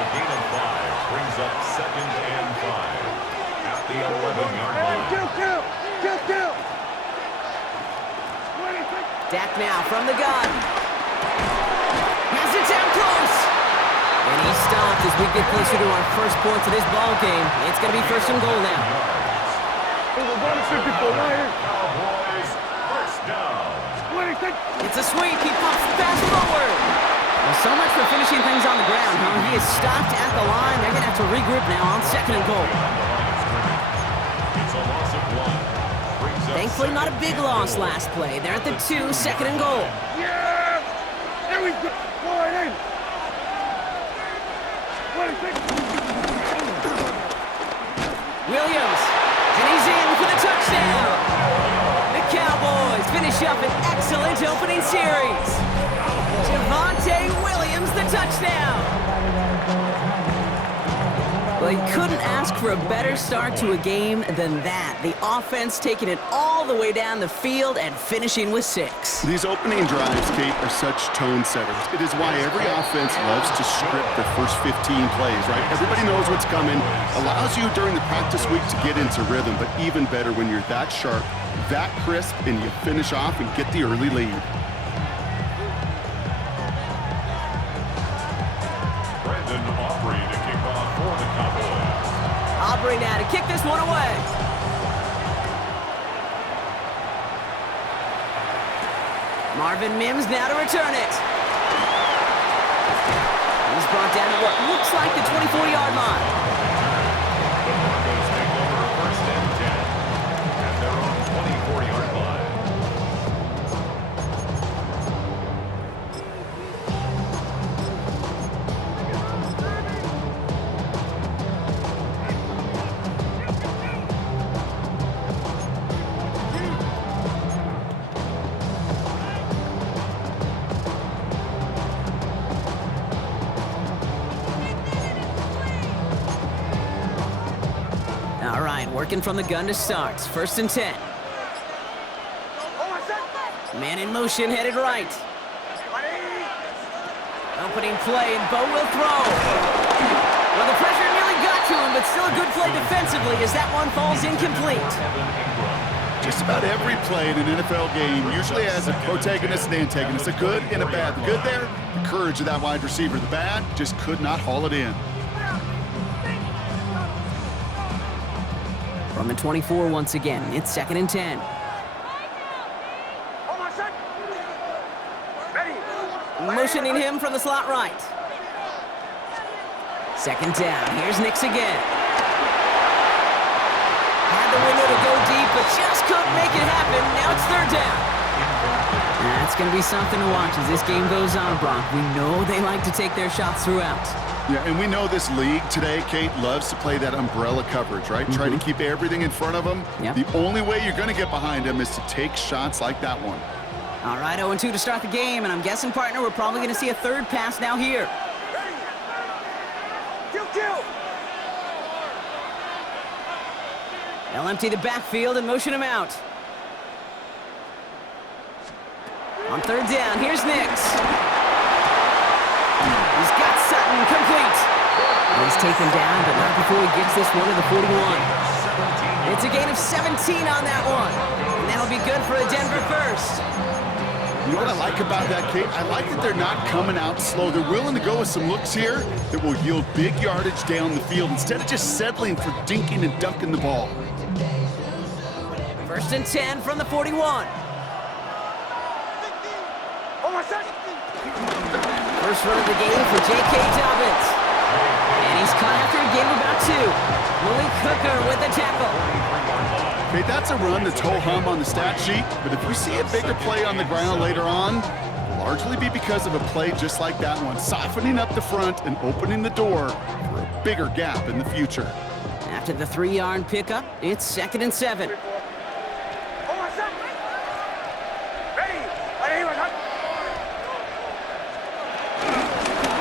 A gain of 5 brings up 2nd and 5 at the 11-yard line. Dak now from the gun. Has it down close. And he's stopped as we get closer to our first points of this ball game. It's going to be 1st and goal now. Cowboys, first down. It's a sweep. He pops fast forward. Well, so much for finishing things on the ground, huh? He is stopped at the line. They're going to have to regroup now on 2nd and goal. It's a loss of 1. Thankfully, not a big loss last play. They're at the 2, 2nd and goal. Yeah! There we go. Williams, and he's in for the touchdown. The Cowboys finish up an excellent opening series. Javonte Williams, the touchdown. Well, you couldn't ask for a better start to a game than that. The offense taking it all the way down the field and finishing with 6. These opening drives, Kate, are such tone setters. It is why every offense loves to script their first 15 plays, right? Everybody knows what's coming. Allows you during the practice week to get into rhythm, but even better when you're that sharp, that crisp, and you finish off and get the early lead. Aubrey now to kick this one away. Marvin Mims now to return it. He's brought down to what looks like the 24-yard line. The Broncos take over 1st and 10 at their own 24-yard line. Working from the gun to start. 1st and 10. Man in motion, headed right. Opening play, and Bo will throw. Well, the pressure nearly got to him, but still a good play defensively as that one falls incomplete. Just about every play in an NFL game usually has a protagonist and antagonist, a good and a bad. The good there, the courage of that wide receiver. The bad, just could not haul it in. From the 24 once again, it's 2nd and 10. Motioning him from the slot right. 2nd down, here's Nix again. Had the window to go deep, but just couldn't make it happen. Now it's 3rd down. That's going to be something to watch as this game goes on, Brock. We know they like to take their shots throughout. Yeah, and we know this league today, Kate, loves to play that umbrella coverage, right? Try to keep everything in front of them. Yep. The only way you're going to get behind them is to take shots like that one. All right, 0-2 to start the game, and I'm guessing, partner, we're probably going to see a 3rd pass now here. They'll empty the backfield and motion him out. On 3rd down, here's Nix. He's got Sutton complete. And he's taken down, but not before he gets this one to the 41. It's a gain of 17 on that one. And that'll be good for a Denver first. You know what I like about that, Kate? I like that they're not coming out slow. They're willing to go with some looks here that will yield big yardage down the field instead of just settling for dinking and dunking the ball. 1st and 10 from the 41. First run of the game for J.K. Dobbins. And he's caught after a gain of about 2. Malik Hooker with the tackle. Okay, that's a run that's ho-hum on the stat sheet, but if we see a bigger play on the ground later on, it'll largely be because of a play just like that one, softening up the front and opening the door for a bigger gap in the future. After the 3-yard pickup, it's 2nd and 7.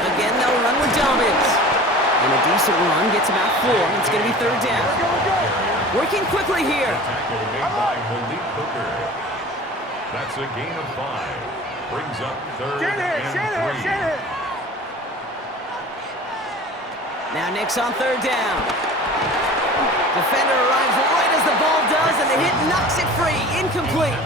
Again, they'll run with Dobbins. And a decent run gets about 4. It's going to be 3rd down. Working quickly here. Tackle made by Malik Hooker. That's a gain of 5. Brings up 3rd and 3. Now Nick's on third down. Defender arrives right as the ball does, and the hit knocks it free. Incomplete.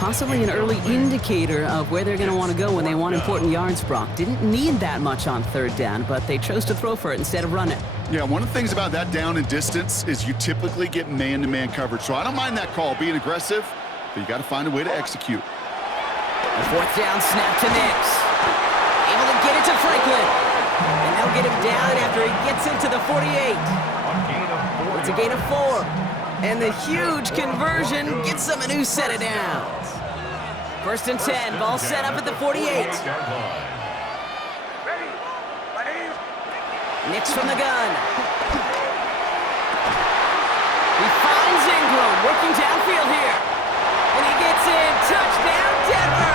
Possibly an early indicator of where they're going to want to go when they want important yards, Brock. Didn't need that much on third down, but they chose to throw for it instead of run it. Yeah, one of the things about that down and distance is you typically get man-to-man coverage. So I don't mind that call, being aggressive, but you got to find a way to execute. A fourth down snap to Nix. Able to get it to Franklin. And they'll get him down after he gets into the 48. It's a gain of 4. And the huge conversion gets them a new set of downs. First and 10, ball set up at the 48. Nix from the gun. He finds Ingram working downfield here. And he gets in. Touchdown, Denver!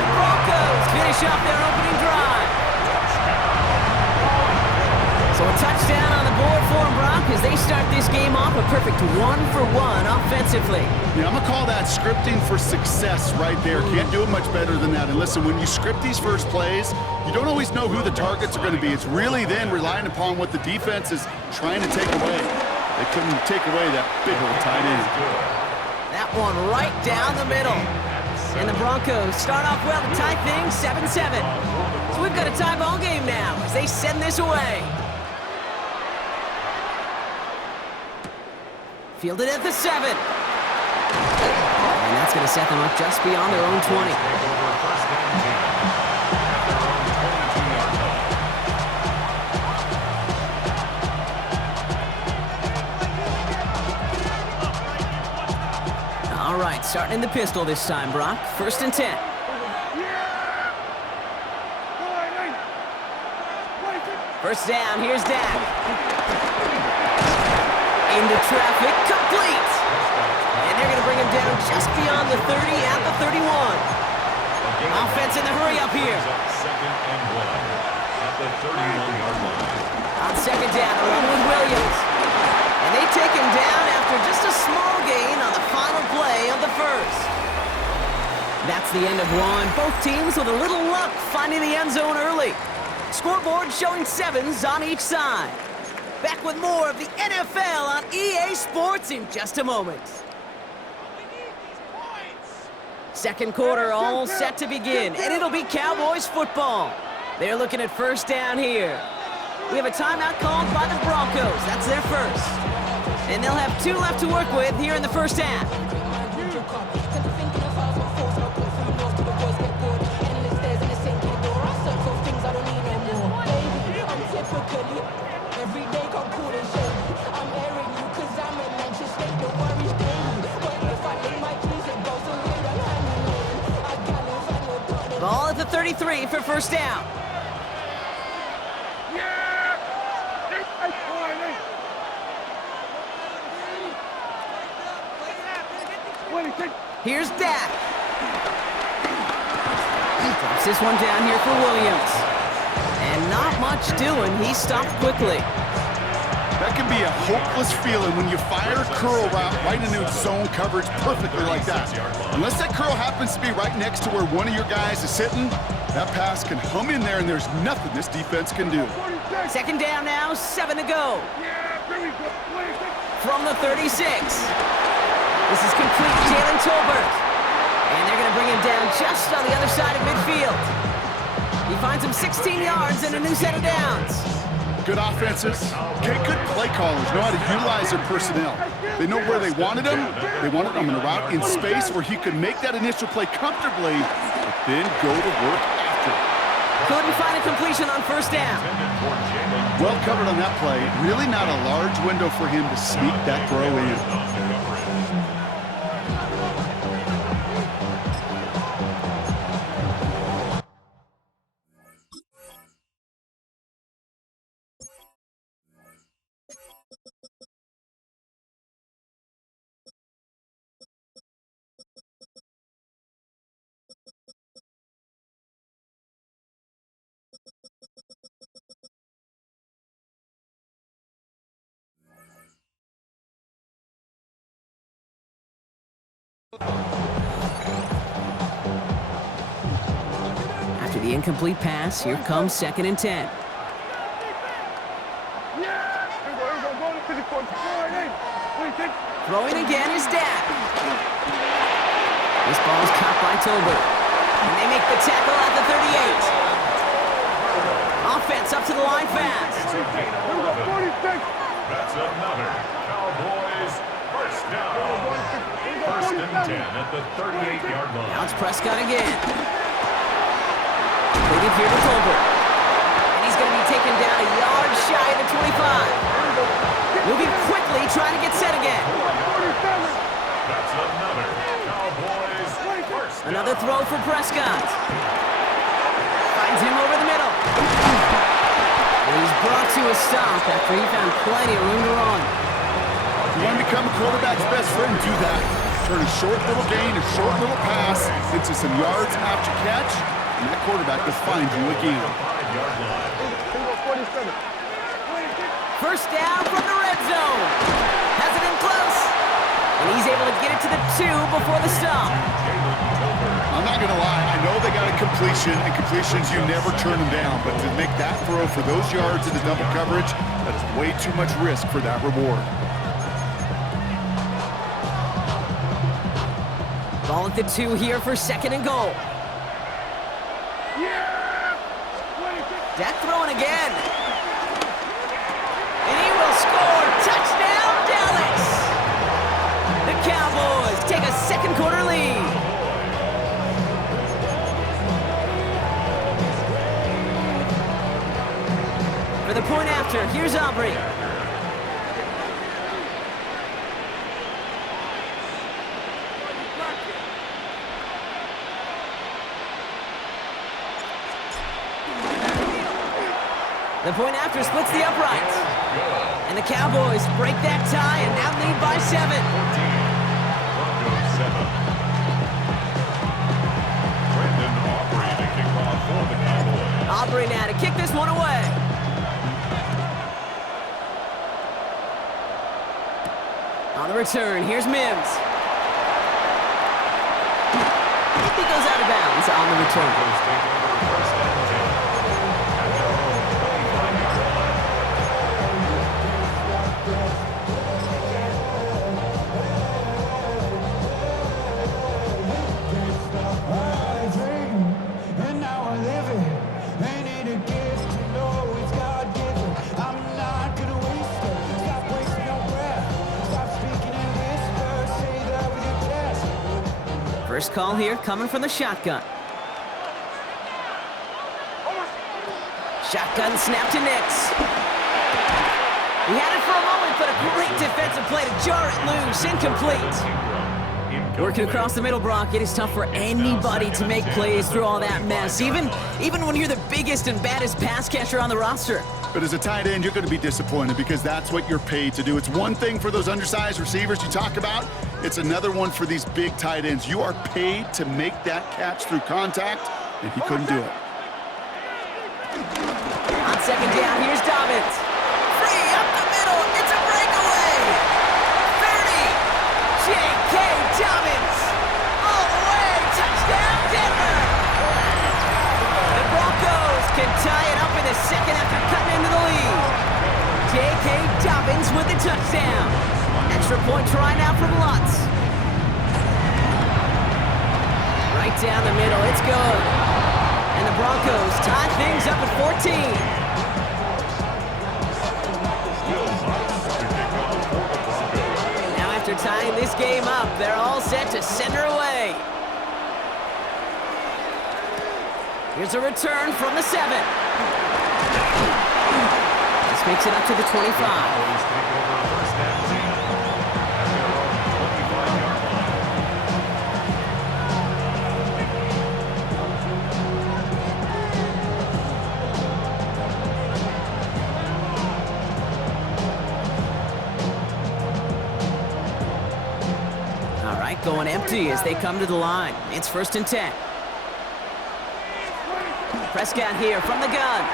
The Broncos finish off their opening drive. So a touchdown on the board for them, Brock, as they start this game off a perfect 1-for-1 offensively. Yeah, I'm going to call that scripting for success right there. Can't do it much better than that. And listen, when you script these first plays, you don't always know who the targets are going to be. It's really then relying upon what the defense is trying to take away. They couldn't take away that big old tight end. That one right down the middle. And the Broncos start off well to tie things 7-7. So we've got a tie ball game now as they send this away. Fielded at the 7. And that's going to set them up just beyond their own 20. All right, starting in the pistol this time, Brock. First and 10. First down, here's Dak. Into traffic, complete! And they're going to bring him down just beyond the 30 at the 31. Offense in the hurry up here. Second and 1 at the 31-yard line. On second down, along with Williams. And they take him down after just a small gain on the final play of the first. That's the end of one. Both teams with a little luck finding the end zone early. Scoreboard showing 7s on each side. Back with more of the NFL on EA Sports in just a moment. Second quarter all set to begin, and it'll be Cowboys football. They're looking at first down here. We have a timeout called by the Broncos. That's their first. And they'll have 2 left to work with here in the first half. Ball at the 33 for first down. Here's Dak. Drops this one down here for Williams. And not much doing. He stopped quickly. That can be a hopeless feeling when you fire a curl route right into zone coverage perfectly like that. Unless that curl happens to be right next to where one of your guys is sitting, that pass can hum in there and there's nothing this defense can do. Second down now, 7 to go. From the 36. This is complete, Jalen Tolbert. And they're going to bring him down just on the other side of midfield. He finds him 16 yards and a new set of downs. Good offenses, okay, good play callers know how to utilize their personnel. They know where they wanted him. They wanted him in a route in space where he could make that initial play comfortably, but then go to work after. Couldn't find a completion on first down. Well covered on that play. Really not a large window for him to sneak that throw in. After the incomplete pass, here comes second and 10. Throwing again is Dak. This ball is caught by Tolbert. And they make the tackle at the 38. Offense up to the line fast. That's another Cowboys first down. First and 10 at the 38-yard line. Now it's Prescott again. Leading here to Tolbert. And he's going to be taken down a yard shy of the 25. Moving quickly, trying to get set again. That's another Cowboys first down. Another throw for Prescott. Finds him over the middle. And he's brought to a stop after he found plenty of room to run. You want to become a quarterback's best friend, do that. Turn a short little gain, a short little pass into some yards after catch, and that quarterback will find you again. 5-yard line. First down from the red zone. Has it in close. And he's able to get it to the 2 before the stop. I'm not going to lie, I know they got a completion, and completions, you never turn them down, but to make that throw for those yards into double coverage, that is way too much risk for that reward. Ball at the 2 here for second and goal. Dak throwing again. And he will score. Touchdown, Dallas! The Cowboys take a second quarter lead. For the point after, here's Aubrey. The point after splits the uprights. And the Cowboys break that tie and now lead by 7. Broncos 7. Brendan Aubrey to kick off for the Cowboys. Aubrey now to kick this one away. On the return, here's Mims. He goes out of bounds on the return. Broncos take over first and 10. At their own 25-yard line. First call here coming from the shotgun. Shotgun snap to Nix. He had it for a moment, but a great defensive play to jar it loose. Incomplete. Working across the middle, Brock, it is tough for anybody to make plays through all that mess, even when you're the biggest and baddest pass catcher on the roster. But as a tight end, you're going to be disappointed because that's what you're paid to do. It's one thing for those undersized receivers you talk about. It's another one for these big tight ends. You are paid to make that catch through contact, and he couldn't do it. On second down, here's Dobbins. Free up the middle. It's a breakaway. 30. J.K. Dobbins. All the way. Touchdown, Denver. The Broncos can tie it up in the second after cutting into the lead. J.K. Dobbins with the touchdown. Extra point try now from Lutz. Right down the middle. It's good. And the Broncos tie things up at 14. Now after tying this game up, they're all set to send her away. Here's a return from the 7. This makes it up to the 25. Cowboys take over first and 10 at their own 25-yard line. All right, going empty as they come to the line. It's first and 10. Prescott here from the gun.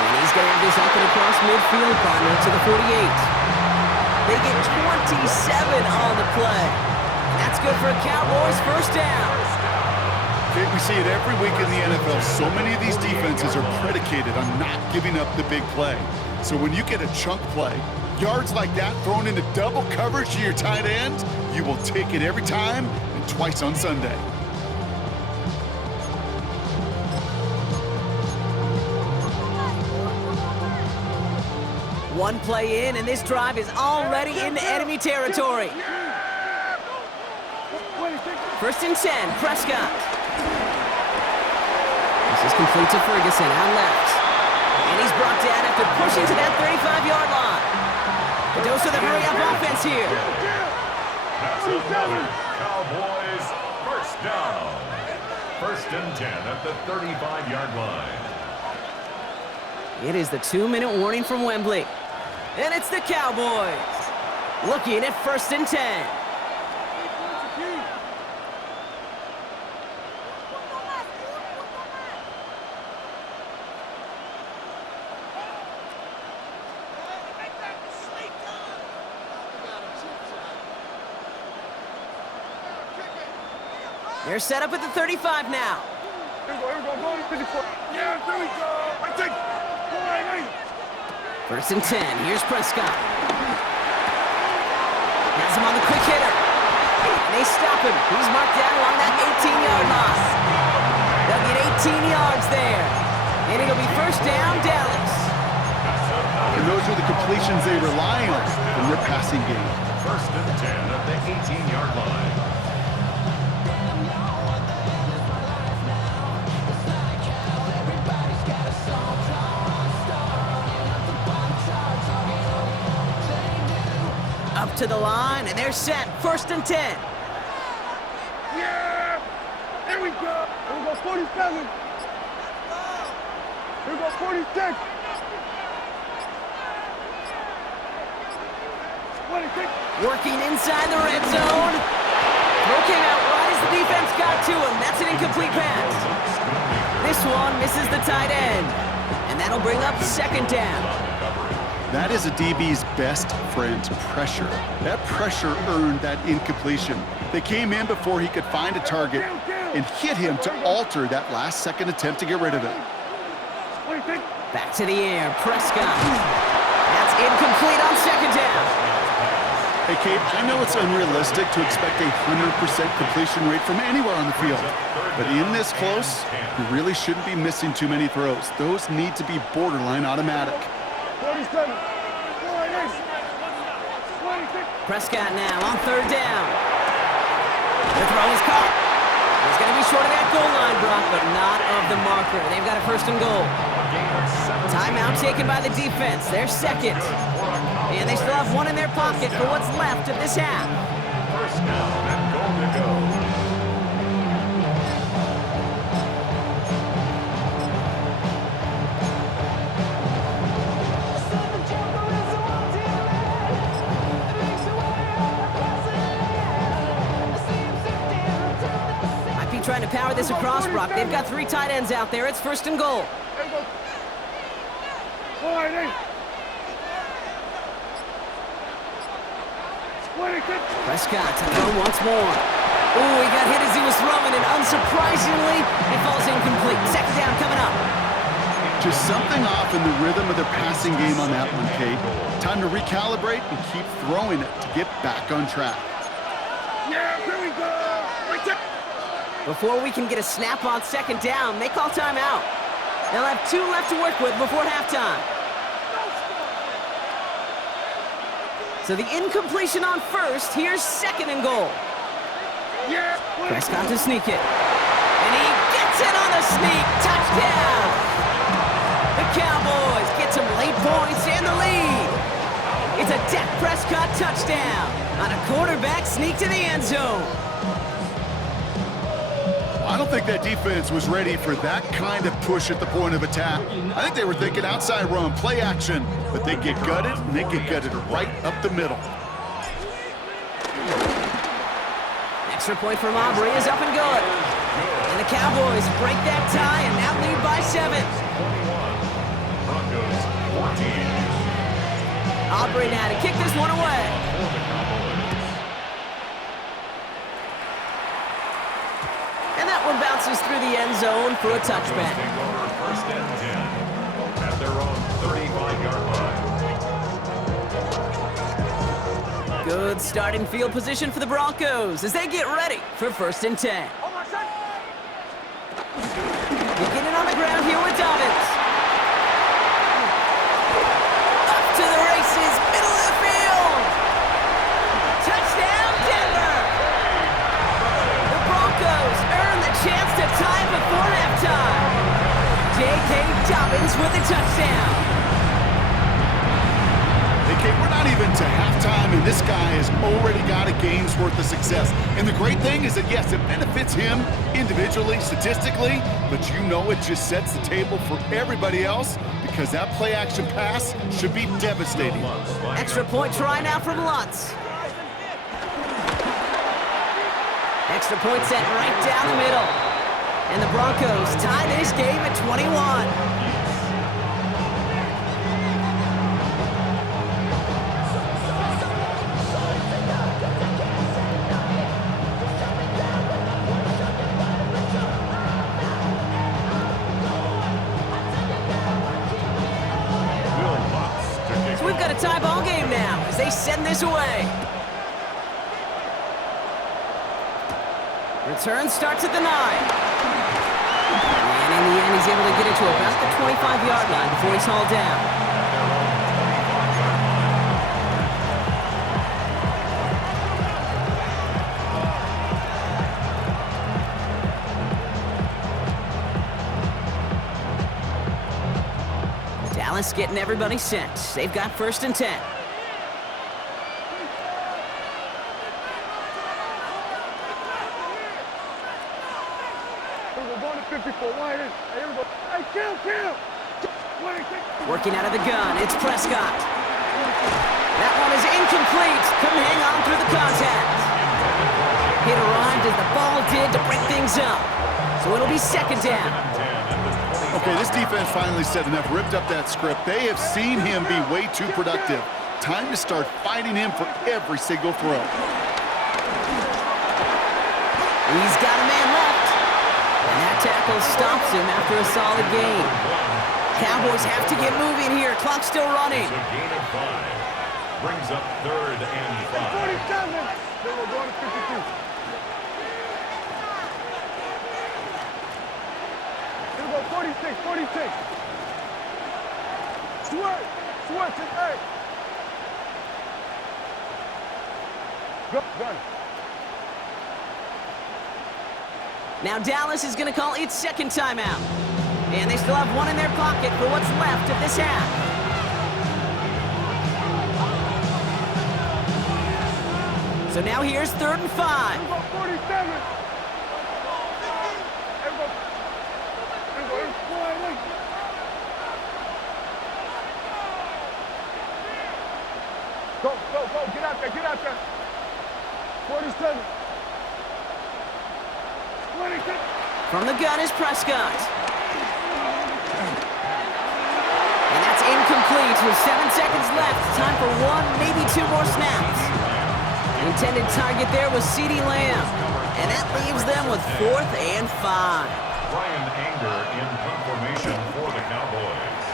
And he's going to have this up and across midfield, partner to the 48. They get 27 on the play. That's good for a Cowboys first down. Okay, we see it every week in the NFL. So many of these defenses are predicated on not giving up the big play. So when you get a chunk play, yards like that thrown into double coverage to your tight end, you will take it every time and twice on Sunday. One play in, and this drive is already into enemy territory. First and 10, Prescott. This is complete to Ferguson, out left. And he's brought down after pushing to that 35-yard line. The dose of the hurry-up offense here. That's another Cowboys first down. First and 10 at the 35-yard line. It is the 2-minute warning from Wembley. And it's the Cowboys looking at first and 10. They're set up at the 35 now. Here we go, yeah, there we go. I think, First and 10, here's Prescott. Has him on the quick hitter. And they stop him. He's marked down along that 18-yard line. They'll get 18 yards there. And it'll be first down, Dallas. And those are the completions they rely on in their passing game. First and 10 at the 18-yard line. Up to the line, and they're set. First and 10. yeah, there we go. Here we go, 47. Here we go, 46. 26. Working inside the red zone. Throw came out right as the defense got to him. That's an incomplete pass. This one misses the tight end. And that'll bring up second down. That is a DB's best friend, pressure. That pressure earned that incompletion. They came in before he could find a target and hit him to alter that last-second attempt to get rid of it. 26. Back to the air, Prescott. That's incomplete on second down. Hey, Kate, I know it's unrealistic to expect a 100% completion rate from anywhere on the field. But in this close, you really shouldn't be missing too many throws. Those need to be borderline automatic. 47. 46. Prescott now on third down. The throw is caught. He's going to be short of that goal line, Brock, but not of the marker. They've got a first and goal. Timeout taken by the defense. They're second. And they still have one in their pocket for what's left of this half. First down and goal to go. Might be trying to power this across, Brock. They've got three tight ends out there. It's first and goal. There we go. 48. 26. Prescott to throw once more. Ooh, he got hit as he was throwing, and unsurprisingly, it falls incomplete. Second down coming up. Just something off in the rhythm of their passing game on that one, Kate. Time to recalibrate and keep throwing it to get back on track. Yeah, here we go. Before we can get a snap on second down, they call timeout. They'll have two left to work with before halftime. So the incompletion on first, here's second and goal. Yeah. Prescott to sneak it. And he gets it on the sneak. Touchdown! The Cowboys get some late points and the lead. It's a Dak Prescott touchdown on a quarterback sneak to the end zone. I don't think that defense was ready for that kind of push at the point of attack. I think they were thinking outside run, play action, but they get gutted, and they get gutted right up the middle. Extra point from Aubrey is up and good. And the Cowboys break that tie and now lead by 7. 21. Broncos 14. Aubrey now to kick this one away. For the Cowboys. And that one bounces through the end zone for a touchback. Take over first and 10 at their own 35-yard line. Good starting field position for the Broncos as they get ready for first and 10. Beginning on the ground here with Dobbins. Up to the races, middle of the field. Touchdown, Denver. The Broncos earn the chance to tie before halftime. J.K. Dobbins with a touchdown. Okay, we're not even to halftime, and this guy has already got a game's worth of success. And the great thing is that, yes, it benefits him individually, statistically, but you know it just sets the table for everybody else because that play-action pass should be devastating. Extra point try now from Lutz. Extra point set right down the middle. And the Broncos tie this game at 21. So we've got a tie ball game now as they send this away. Return starts at the 9. And in the end, he's able to get it to about the 25-yard line before he's hauled down. Dallas getting everybody set. They've got first and 10. Working out of the gun, it's Prescott. That one is incomplete. Couldn't hang on through the contact. It arrived as the ball did to break things up. So it'll be second down. Okay, this defense finally said enough, ripped up that script. They have seen him be way too productive. Time to start fighting him for every single throw. He's got a man left. And that tackle stops him after a solid gain. Cowboys have to get moving here. Clock's still running. It's a gain of 5. Brings up third and 5. 47. They were going to 52. Here we go, 46, 46. Sweat to 8. Go, gun. Now Dallas is going to call its second timeout. And they still have one in their pocket for what's left of this half. So now here's third and 5. Here we go, 47. Go, get out there. 47. 26. From the gun is Prescott. And that's incomplete with 7 seconds left. Time for one, maybe 2 more snaps. The intended target there was CeeDee Lamb. And that leaves them with 4th and 5. Brian Anger in punt formation for the Cowboys.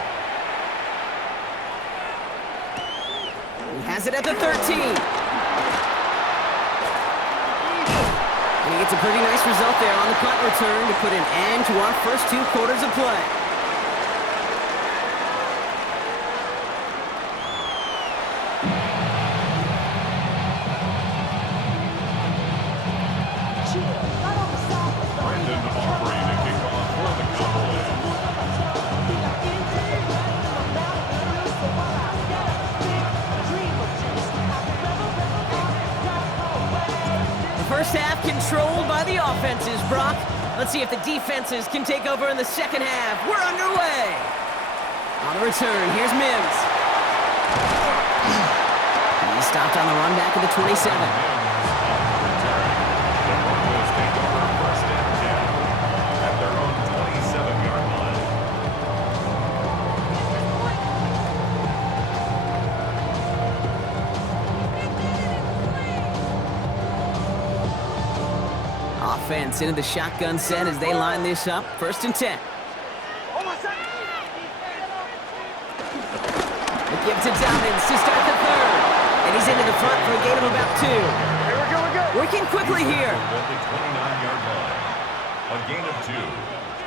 He has it at the 13. And he gets a pretty nice result there on the punt return to put an end to our first 2 quarters of play. Brandon Aubrey to kick off for the Cowboys. First half controlled by the offenses, Brock. Let's see if the defenses can take over in the second half. We're underway. On the return, here's Mims. He stopped on the run back of the 27. The Broncos take over first and 10 at their own 27-yard line. offense into the shotgun set as they line this up. 1st and 10. The give to Dobbins to start the 3rd. And he's into the front for a gain of about 2. Working quickly here. At the 29-yard line. A gain of 2.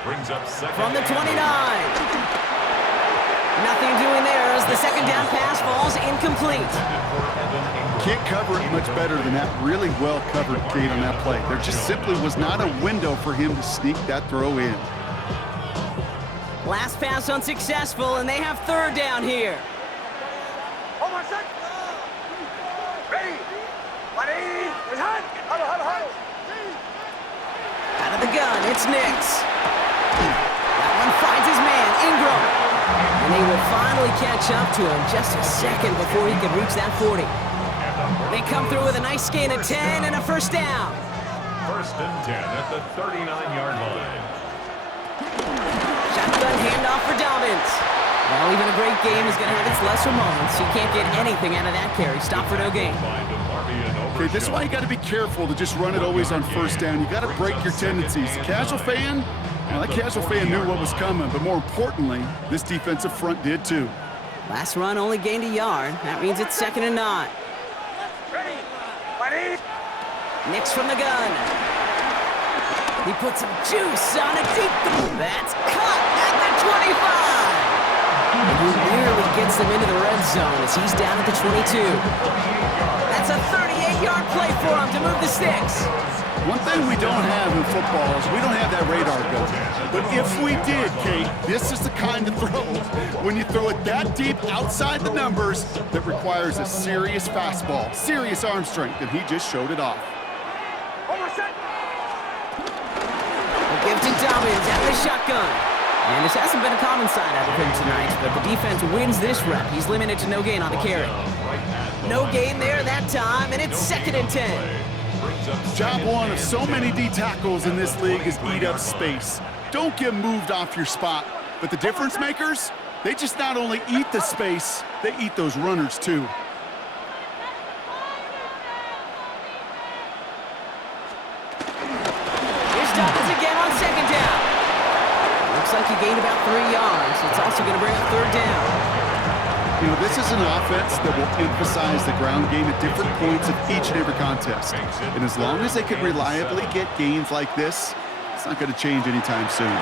Brings up second. From the 29. Nothing doing there as the 2nd down pass falls incomplete. Can't cover it much better than that. Really well covered, Kate, on that play. There just simply was not a window for him to sneak that throw in. Last pass unsuccessful, and they have 3rd down here. Out of the gun, it's Nix. That one finds his man, Ingram. And they will finally catch up to him just a second before he could reach that 40. They come through with a nice gain of 10 and a 1st down. 1st and 10 at the 39-yard line. Shotgun handoff for Dobbins. Well, even a great game is going to have its lesser moments. You can't get anything out of that carry. Stop for no gain. Okay, this is why you got to be careful to just run it always on 1st down. You got to break your tendencies. The casual fan, well, that casual fan knew what was coming, but more importantly, this defensive front did too. Last run only gained a yard. That means it's 2nd and 9. Nix from the gun. He puts some juice on a deep. That's caught at the 25. And he nearly gets them into the red zone as he's down at the 22. That's a 38-yard play for him to move the sticks. One thing we don't have in football is we don't have that radar gun. But if we did, Kate, this is the kind of throw, when you throw it that deep outside the numbers, that requires a serious fastball, serious arm strength, and he just showed it off. A give to Dobbins out of the shotgun. And this hasn't been a common sight out of him tonight, but the defense wins this rep. He's limited to no gain on the carry. No gain there that time, and it's 2nd and 10. Job one of so many D tackles in this league is eat up space. Don't get moved off your spot. But the difference makers, they just not only eat the space, they eat those runners too. Here's Dobbins again on 2nd down. Looks like he gained about 3 yards. It's also going to bring up 3rd down. You know, this is an offense that will emphasize the ground game at different points of each and every contest. And as long as they can reliably get gains like this, it's not going to change anytime soon. And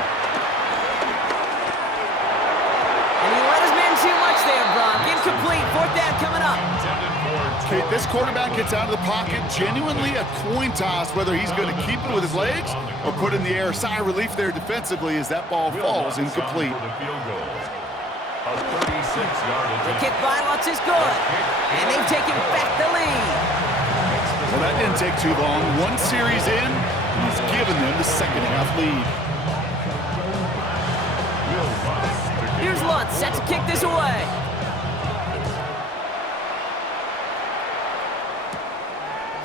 he let his man too much there, Brock. Incomplete. 4th down coming up. Okay, this quarterback gets out of the pocket, genuinely a coin toss whether he's going to keep it with his legs or put it in the air. Sigh of relief there defensively as that ball falls incomplete. The kick by Lutz is good, and they've taken back the lead. Well, that didn't take too long. One series in, and he's given them the 2nd half lead. Here's Lutz, set to kick this away.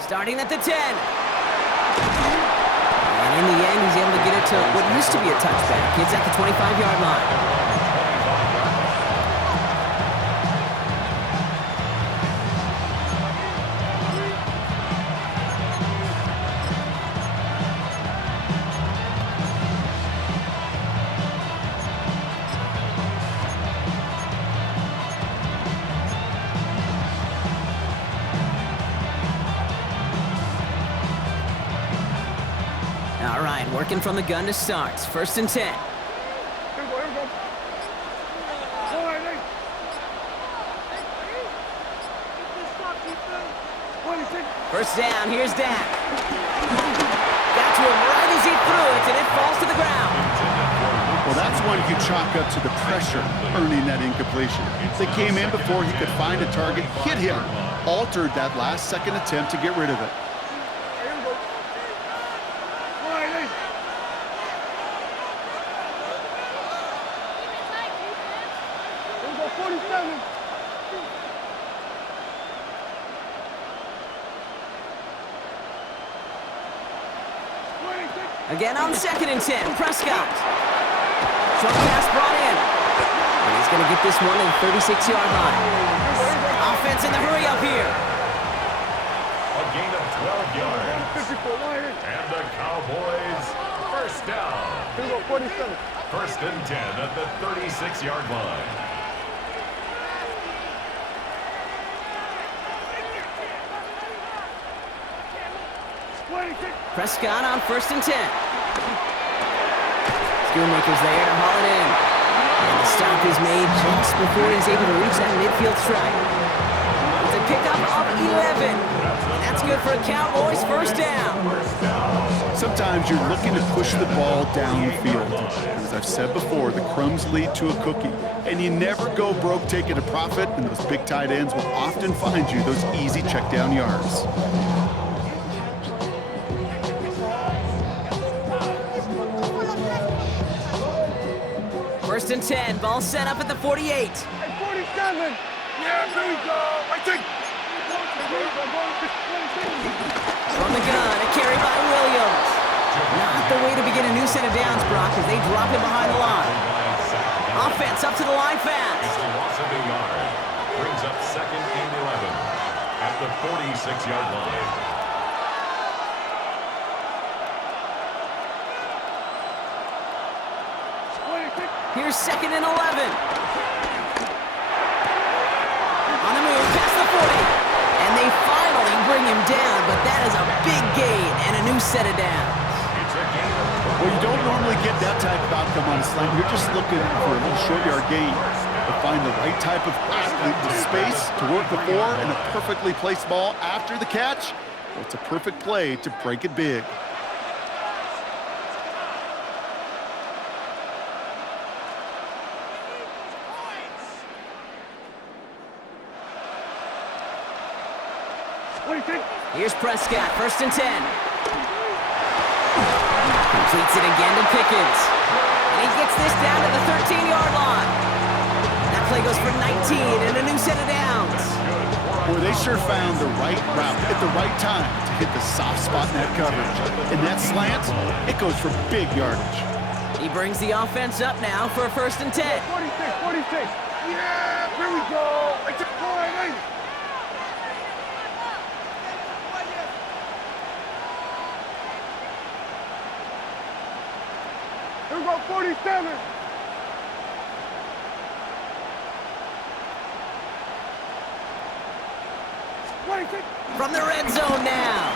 Starting at the 10. And in the end, he's able to get it to what used to be a touchback. It's at the 25-yard line. All right, working from the gun to start. 1st and 10. Here we go. First down, here's Dak. Got to him right as he threw it, and it falls to the ground. Well, that's one you chalk up to the pressure earning that incompletion. They came in before he could find a target, hit him, altered that last second attempt to get rid of it. Again on 2nd and 10, Prescott. Short pass brought in. And he's going to get this one in the 36-yard line. Offense in the hurry up here. gain of 12 yards. 54, line in. And the Cowboys, first down. Here we go, 47. First and 10 at the 36-yard line. Prescott on first and 10. Schoonmaker's there to haul it in. And the stop is made just before he's able to reach that midfield strike. It's a pickup of 11. That's good for a Cowboys first down. Sometimes you're looking to push the ball downfield. As I've said before, the crumbs lead to a cookie. And you never go broke taking a profit, and those big tight ends will often find you those easy check down yards. First and 10, ball set up at the 48. Hey, 47. Yeah, here we go. I think. From the gun, a carry by Williams. Not the way to begin a new set of downs, Brock, as they drop him behind the line. Offense up to the line fast. It's a loss of a yard. Brings up second and 11 at the 46-yard line. Here's second and 11. On the move, past the 40. And they finally bring him down, but that is a big gain and a new set of downs. Well, you don't normally get that type of outcome on a slant. You're just looking for a little short yard gain to find the right type of athlete with space to work before and a perfectly placed ball after the catch. Well, it's a perfect play to break it big. Here's Prescott, first and 10. Completes it again to Pickens. And he gets this down to the 13-yard line. That play goes for 19 and a new set of downs. Boy, they sure found the right route at the right time to hit the soft spot in that coverage. And that slant, it goes for big yardage. He brings the offense up now for a first and 10. 46. Yeah, here we go. I took line in. Here we go, 47. From the red zone now.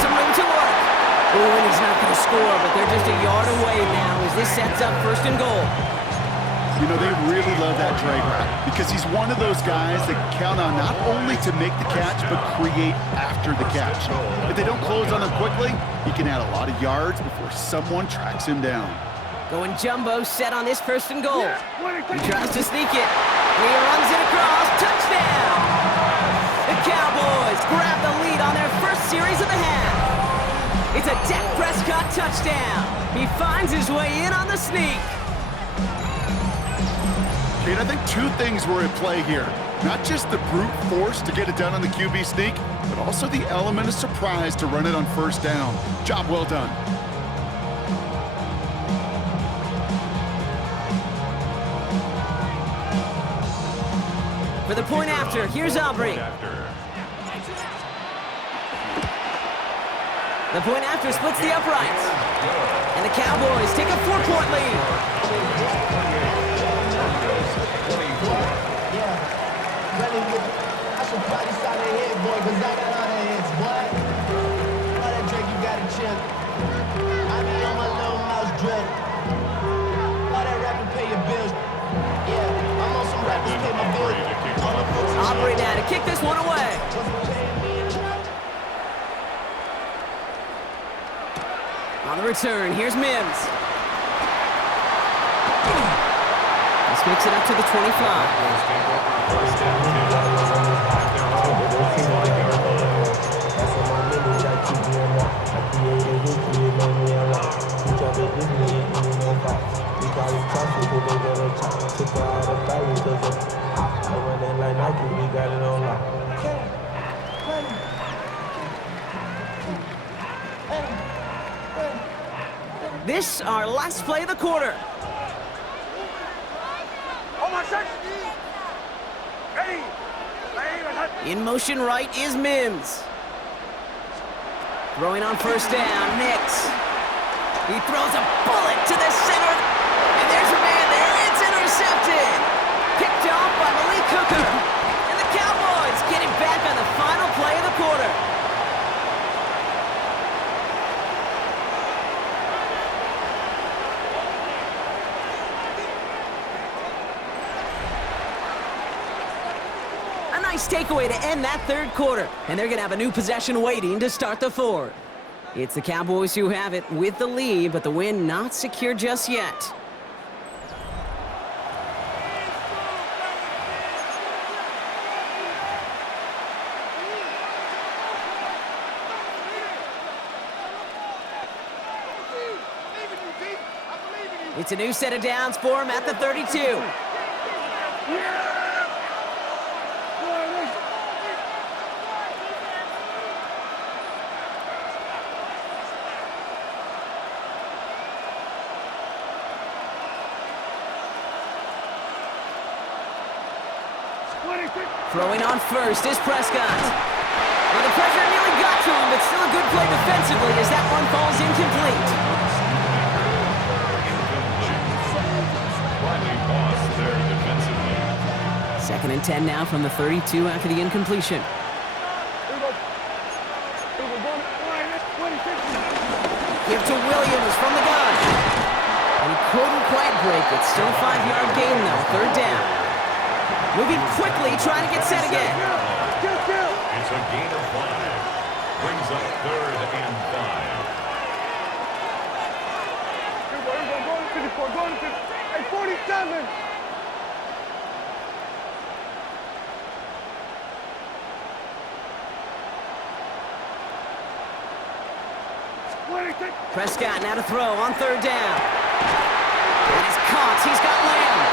Some room to work. Ooh, and he's not going to score, but they're just a yard away now as this sets up first and goal. You know, they really love that drag route because he's one of those guys that count on not only to make the catch, but create after the catch. If they don't close on him quickly, he can add a lot of yards before someone tracks him down. Going jumbo set on this first and goal. He tries to sneak it. And he runs it across. Touchdown! The Cowboys grab the lead on their first series of the half. It's a Dak Prescott touchdown. He finds his way in on the sneak. And I think two things were at play here. Not just the brute force to get it done on the QB sneak, but also the element of surprise to run it on first down. Job well done. For the point after, here's Aubrey. The point after splits the uprights. And the Cowboys take a 4-point lead. I should probably sign their head, boy, because I got all the heads, boy. All that drink, you got to chill. I be on my little mouse drip. All that rapping, pay your bills. Yeah, I'm on some rappers, pay my bills. Aubrey now to kick this one away. On the return, here's Mims. This makes it up to the 25. This our last play of the quarter. Oh my God. Ready. In motion right is Mims. Throwing on first down, Nix. He throws a bullet to the center. And there's a man there. It's intercepted. Picked off by Malik Hooker. And the Cowboys get it back on the final play of the quarter. A nice takeaway to end that third quarter. And they're going to have a new possession waiting to start the fourth. It's the Cowboys who have it with the lead, but the win not secure just yet. It's a new set of downs for him at the 32. Throwing on first is Prescott. Well, the pressure nearly got to him, but still a good play defensively as that one falls incomplete. Second and 10 now from the 32 after the incompletion. Give to Williams from the gun. And he couldn't quite break it. Still a 5-yard gain though, third down. Moving quickly, trying to get set again. It's a gain of 5. Brings up third and 5. Go to 54, go to 50. Hey, 47. Prescott now to throw on third down. And he's caught. He's got Lamb.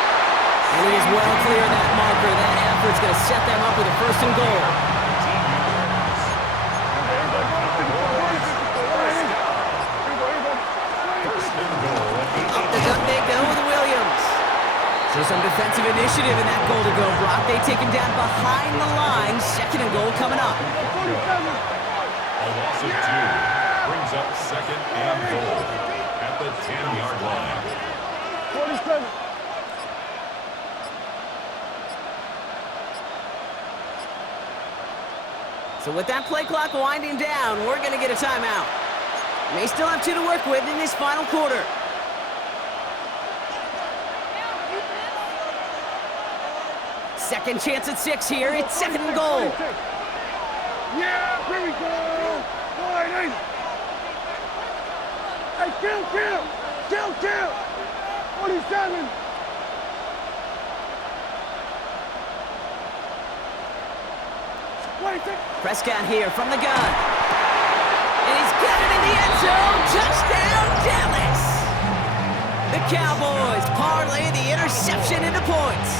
And he is well clear of that marker. That effort's going to set them up with a first and goal. Up the gut they go with Williams. So some defensive initiative in that goal to go, Brock. They take him down behind the line. Second and goal coming up. A loss of 2 brings up second and goal at the 10-yard line. 47. So with that play clock winding down, we're going to get a timeout. May still have 2 to work with in this final quarter. Second chance at 6 here. It's second and goal. Yeah, here we go. 40. Hey, kill. 47. Prescott here from the gun. And he's got it in the end zone. Touchdown, Dallas! The Cowboys parlay the interception into points.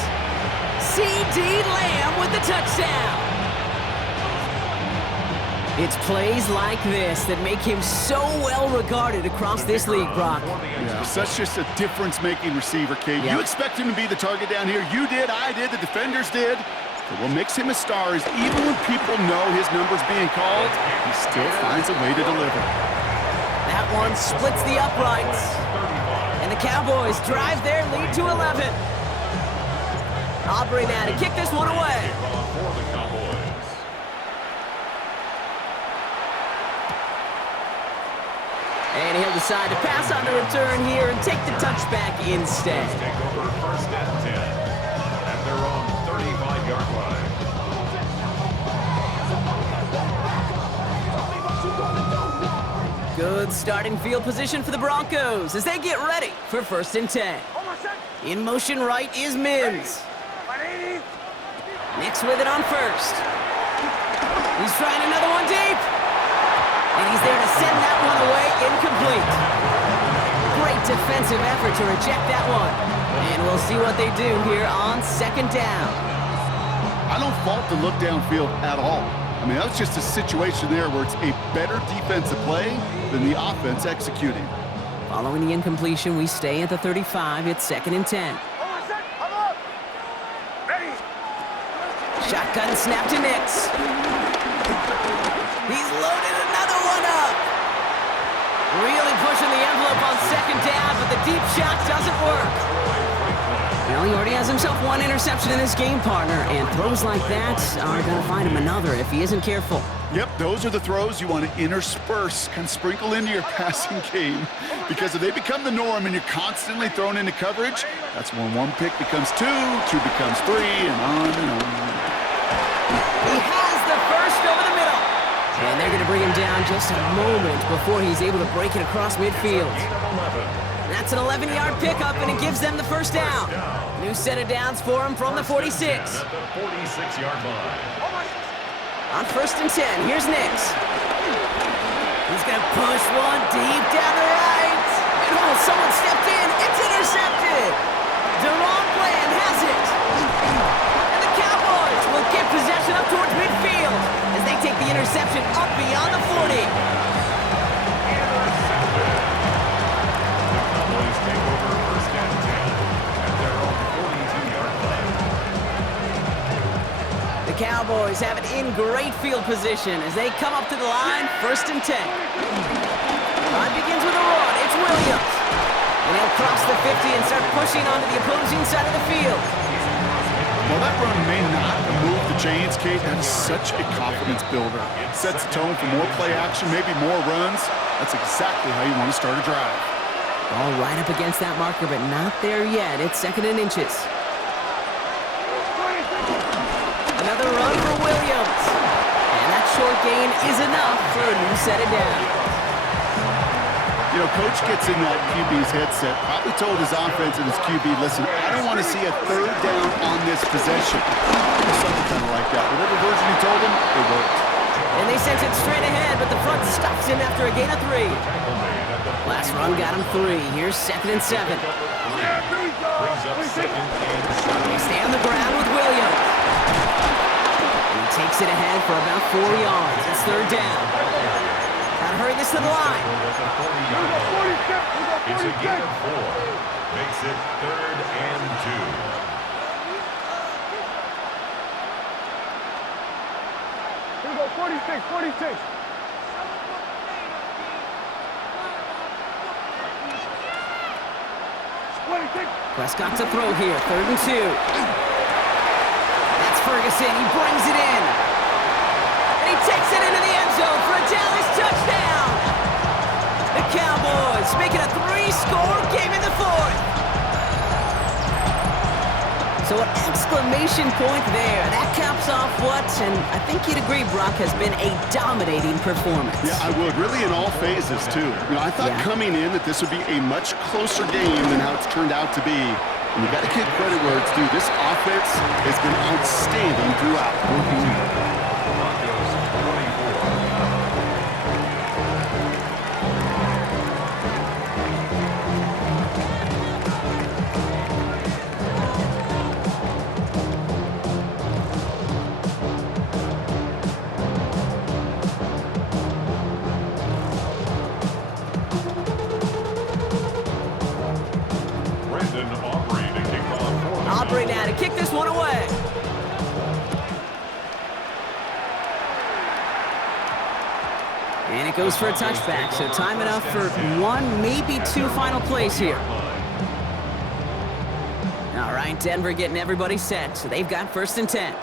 C.D. Lamb with the touchdown. It's plays like this that make him so well regarded across this league, Brock. Yeah, such just a difference-making receiver, Kate. Yep. You expect him to be the target down here. You did, I did, the defenders did. But what makes him a star is even when people know his number's being called, he still finds a way to deliver. That one splits the uprights. And the Cowboys drive their lead to 11. Aubrey now to kick this one away. For the Cowboys. And he'll decide to pass on the return here and take the touchback instead. Take over first and 10 at their own 35-yard line. Good starting field position for the Broncos as they get ready for first and 10. In motion right is Mims. Nix with it on first. He's trying another one deep. And he's there to send that one away incomplete. Great defensive effort to reject that one. And we'll see what they do here on second down. I don't fault the look downfield at all. I mean, that was just a situation there where it's a better defensive play than the offense executing. Following the incompletion, we stay at the 35. It's second and 10. Shotgun Shotgun snap to Nix. He's loaded another one up. Really pushing the envelope on second down, but the deep shot doesn't work. Well, he already has himself one interception in his game, partner, and throws like that are going to find him another if he isn't careful. Yep, those are the throws you want to intersperse, kind of sprinkle into your passing game, because if they become the norm and you're constantly thrown into coverage, that's when one pick becomes two becomes three, and on and on. He has the first over the middle. And they're going to bring him down just a moment before he's able to break it across midfield. That's an 11-yard pickup, and it gives them the first down. New set of downs for him from the 46. At the 46-yard line. On 1st and 10, here's Nix. He's going to push one deep down the right. And oh, someone stepped in. It's intercepted. Deron Bland has it. And the Cowboys will get possession up towards midfield as they take the interception up beyond the 40. Cowboys take over 1st and 10 at their own 42-yard line. The Cowboys have it in great field position as they come up to the line, 1st and 10. Run begins with a run. It's Williams. And he'll cross the 50 and start pushing onto the opposing side of the field. Well, that run may not move the chains, Kate. That is such a confidence builder. It sets the tone for more play action, maybe more runs. That's exactly how you want to start a drive. All right up against that marker, but not there yet. It's 2nd and inches. Another run for Williams. And that short gain is enough for a new set of downs. You know, Coach gets in that QB's headset, probably told his offense and his QB, listen, I don't want to see a 3rd down on this possession. Or something kind of like that. Whatever version he told him, it worked. And they sent it straight ahead, but the front stops him after a gain of 3. Last run got him 3. Here's 2nd and 7. Brings up 2nd and 7. They stay on the ground with Williams. And he takes it ahead for about 4 yards. It's 3rd down. Gotta hurry this to the line. It's a gain of 4. Makes it 3rd and 2. Here we go, 46, 46. Prescott to throw here, 3rd and 2. That's Ferguson, he brings it in. And he takes it into the end zone for a Dallas touchdown. The Cowboys making a 3-score game in the 4th. So an exclamation point there. That caps off what, and I think you'd agree, Brock, has been a dominating performance. Yeah, I would. Really in all phases, too. You know, I thought coming in that this would be a much closer game than how it's turned out to be. And you got to give credit where it's due. This offense has been outstanding throughout. Aubrey now to kick this one away. And it goes for a touchback, so time enough for 1, maybe 2 final plays here. All right, Denver getting everybody set, so they've got 1st and 10.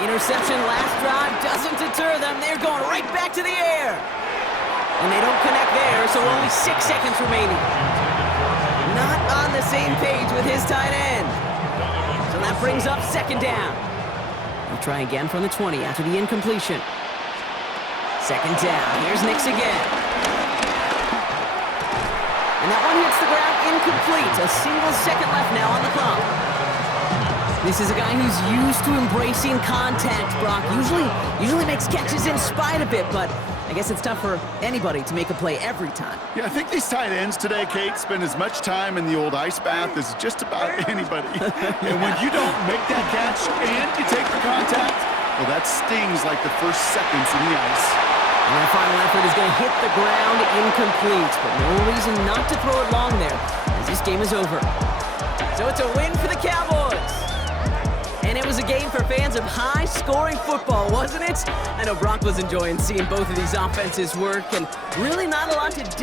Interception last drive doesn't deter them. They're going right back to the air. And they don't connect there, so only 6 seconds remaining. Not on the same page with his tight end. So that brings up 2nd down. They'll try again from the 20 after the incompletion. 2nd down. Here's Nix again. And that one hits the ground incomplete. A single second left now on the clock. This is a guy who's used to embracing contact, Brock. Usually makes catches in spite of it, but I guess it's tough for anybody to make a play every time. Yeah, I think these tight ends today, Kate, spend as much time in the old ice bath as just about anybody. And when you don't make that catch and you take the contact, well, that stings like the first seconds in the ice. And that final effort is going to hit the ground incomplete, but no reason not to throw it long there, as this game is over. So it's a win for the Cowboys. And it was a game for fans of high-scoring football, wasn't it? I know Brock was enjoying seeing both of these offenses work, and really not a lot to do.